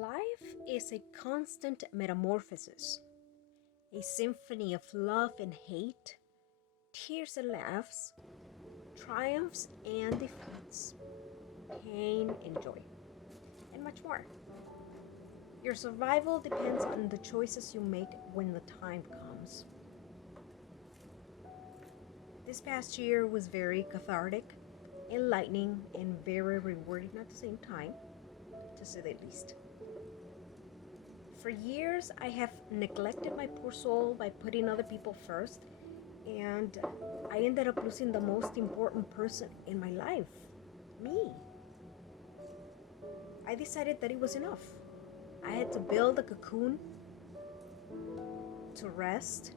Life is a constant metamorphosis, a symphony of love and hate, tears and laughs, triumphs and defeats, pain and joy, and much more. Your survival depends on the choices you make when the time comes. This past year was very cathartic, enlightening, and very rewarding at the same time, to say the least. For years, I have neglected my poor soul by putting other people first, and I ended up losing the most important person in my life, me. I decided that it was enough. I had to build a cocoon to rest,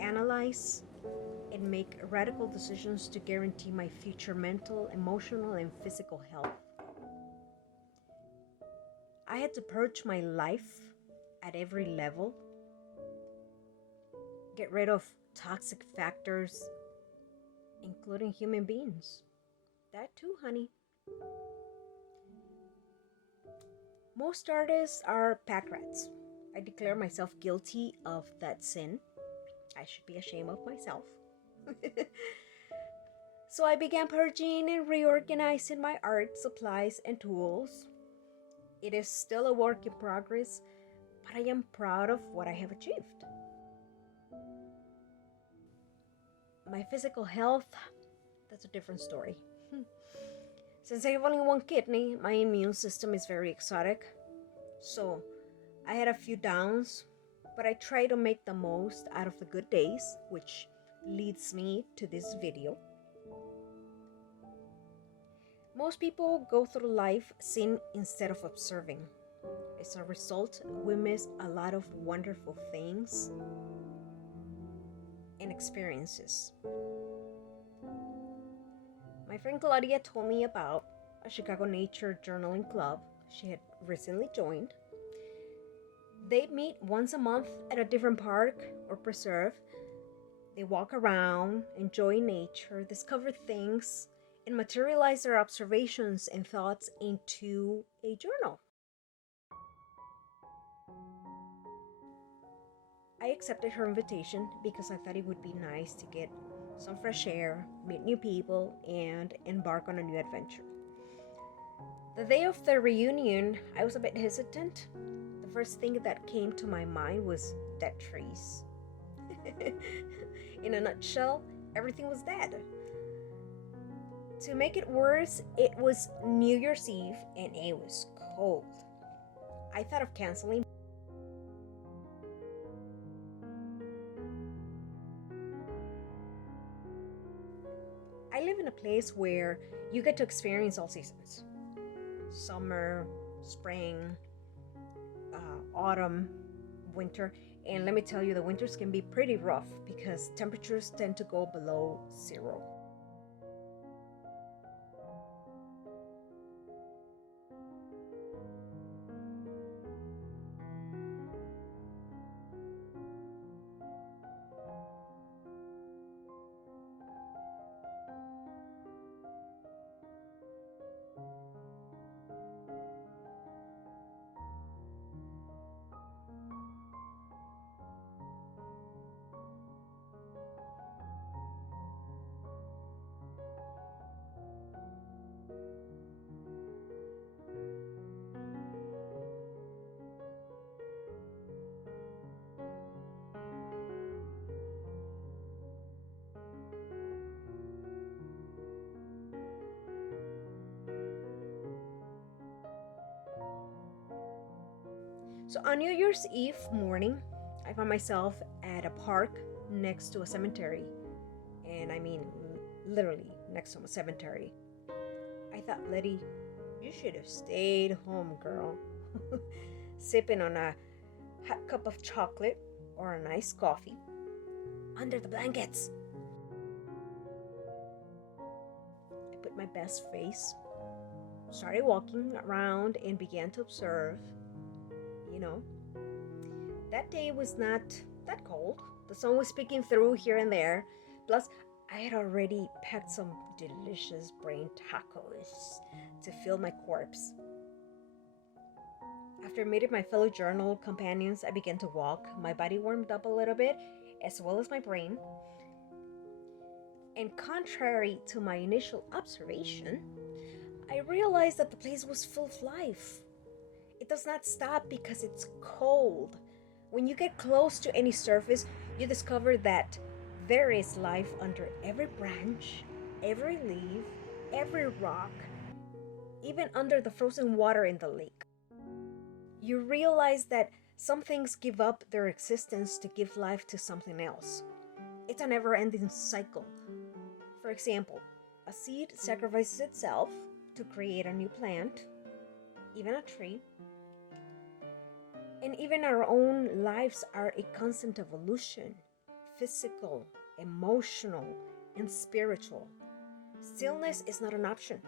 analyze, and make radical decisions to guarantee my future mental, emotional, and physical health. I had to purge my life at every level, get rid of toxic factors, including human beings. That too, honey. Most artists are pack rats. I declare myself guilty of that sin. I should be ashamed of myself. So I began purging and reorganizing my art supplies and tools. It is still a work in progress, but I am proud of what I have achieved. My physical health, that's a different story. Since I have only one kidney, my immune system is very exotic. So I had a few downs, but I try to make the most out of the good days, which leads me to this video. Most people go through life seeing instead of observing. As a result, we miss a lot of wonderful things and experiences. My friend Claudia told me about a Chicago nature journaling club she had recently joined. They meet once a month at a different park or preserve. They walk around, enjoy nature, discover things, and materialize their observations and thoughts into a journal. I accepted her invitation because I thought it would be nice to get some fresh air, meet new people, and embark on a new adventure. The day of the reunion, I was a bit hesitant. The first thing that came to my mind was dead trees. In a nutshell, everything was dead. To make it worse, it was New Year's Eve and it was cold. I thought of canceling. I live in a place where you get to experience all seasons. Summer, spring, autumn, winter. And let me tell you, the winters can be pretty rough because temperatures tend to go below zero. So on New Year's Eve morning, I found myself at a park next to a cemetery. And I mean, literally next to a cemetery. I thought, Letty, you should have stayed home, girl. Sipping on a hot cup of chocolate or a nice coffee under the blankets. I put my best face, started walking around, and began to observe. That day was not that cold. The sun was peeking through here and there. Plus, I had already packed some delicious brain tacos to fill my corpse. After meeting my fellow journal companions, I began to walk. My body warmed up a little bit, as well as my brain. And contrary to my initial observation, I realized that the place was full of life. It does not stop because it's cold. When you get close to any surface, you discover that there is life under every branch, every leaf, every rock, even under the frozen water in the lake. You realize that some things give up their existence to give life to something else. It's a never-ending cycle. For example, a seed sacrifices itself to create a new plant, even a tree. And even our own lives are a constant evolution, physical, emotional, and spiritual. Stillness is not an option.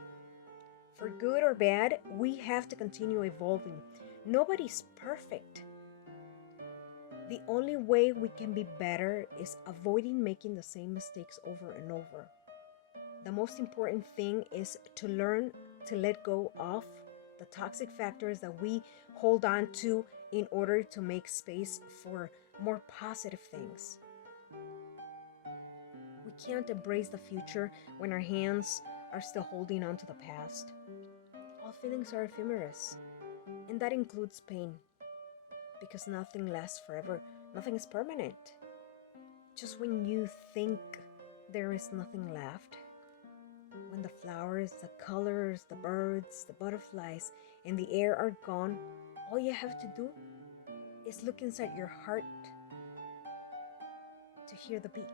For good or bad, we have to continue evolving. Nobody's perfect. The only way we can be better is avoiding making the same mistakes over and over. The most important thing is to learn to let go of the toxic factors that we hold on to in order to make space for more positive things. We can't embrace the future when our hands are still holding on to the past. All feelings are ephemeral, and that includes pain, because nothing lasts forever. Nothing is permanent. Just when you think there is nothing left, when the flowers, the colors, the birds, the butterflies, and the air are gone, all you have to do is look inside your heart to hear the beat.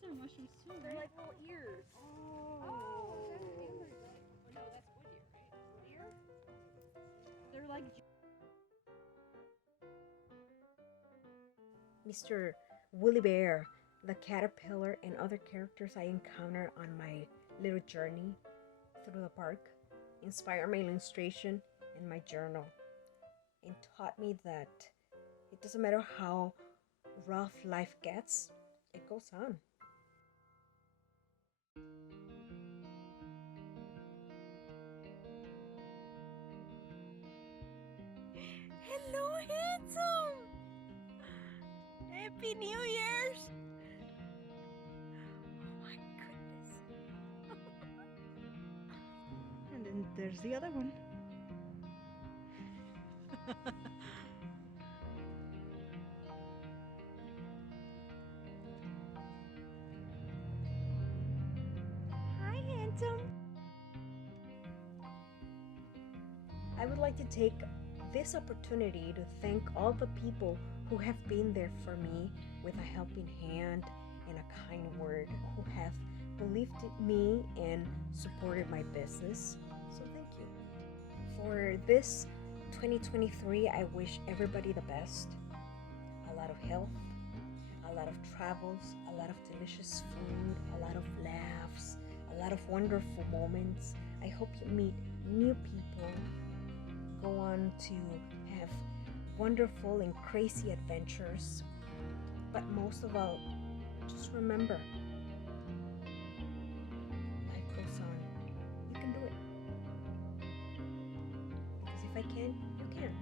These are mushrooms too, They're right? like little ears. Oh, that's ambergris. Oh no, that's wood ear, right? Wood ear? They're like. Mr. Woolly Bear, the caterpillar, and other characters I encounter on my little journey through the park inspire my illustration and my journal, and taught me that it doesn't matter how rough life gets, it goes on. Hello, handsome! Happy New Year's! Oh my goodness. And then there's the other one. Hi, handsome. I would like to take this opportunity to thank all the people who have been there for me with a helping hand and a kind word, who have believed in me and supported my business. So thank you. For this 2023, I wish everybody the best. A lot of health, a lot of travels, a lot of delicious food, a lot of laughs, a lot of wonderful moments. I hope you meet new people, go on to have wonderful and crazy adventures. But most of all, just remember, life goes on. You can do it. Because if I can, you can.